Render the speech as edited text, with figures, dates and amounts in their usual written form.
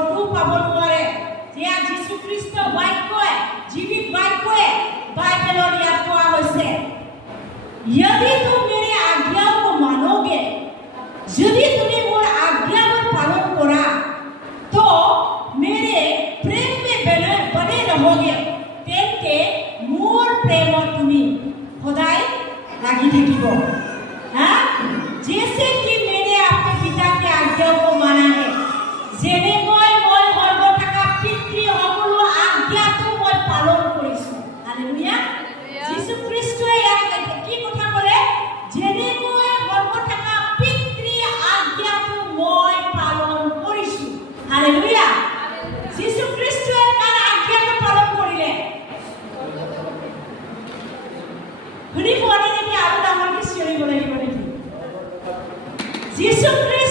কতো পাব নোৱাৰে যে যীশু খ্ৰীষ্ট বাক্যই জীৱিত বাক্যই বাইবেলৰ ইয়াত কোৱা হৈছে यदि तुम मेरे आज्ञाओं को मानोगे यदि तुम्हें मोर आज्ञा को पालन करा तो मेरे प्रेम में बने रहोगे तेंते मोर प्रेम तुम्हें सदाय লাগি থাকিব हाँ जैसे कि मैंने अपने पिता के आज्ञाओं को माना है जेने মই সৰ্ব থকা পিতৃ সকলো আজ্ঞাটো মই পালন কৰিছো হালেলুয়া যীশু খ্ৰীষ্টই ইয়াক কি কথা ক'লে যেনে মই সৰ্ব থকা পিতৃ আজ্ঞাটো মই পালন কৰিছো হালেলুয়া যীশু খ্ৰীষ্টই কাৰ আজ্ঞাটো পালন কৰিলে শুনি পোৱা নেকি আৰু ডাঙৰকৈ চিঞৰিব লাগিব নেকি যীশু খ্ৰীষ্ট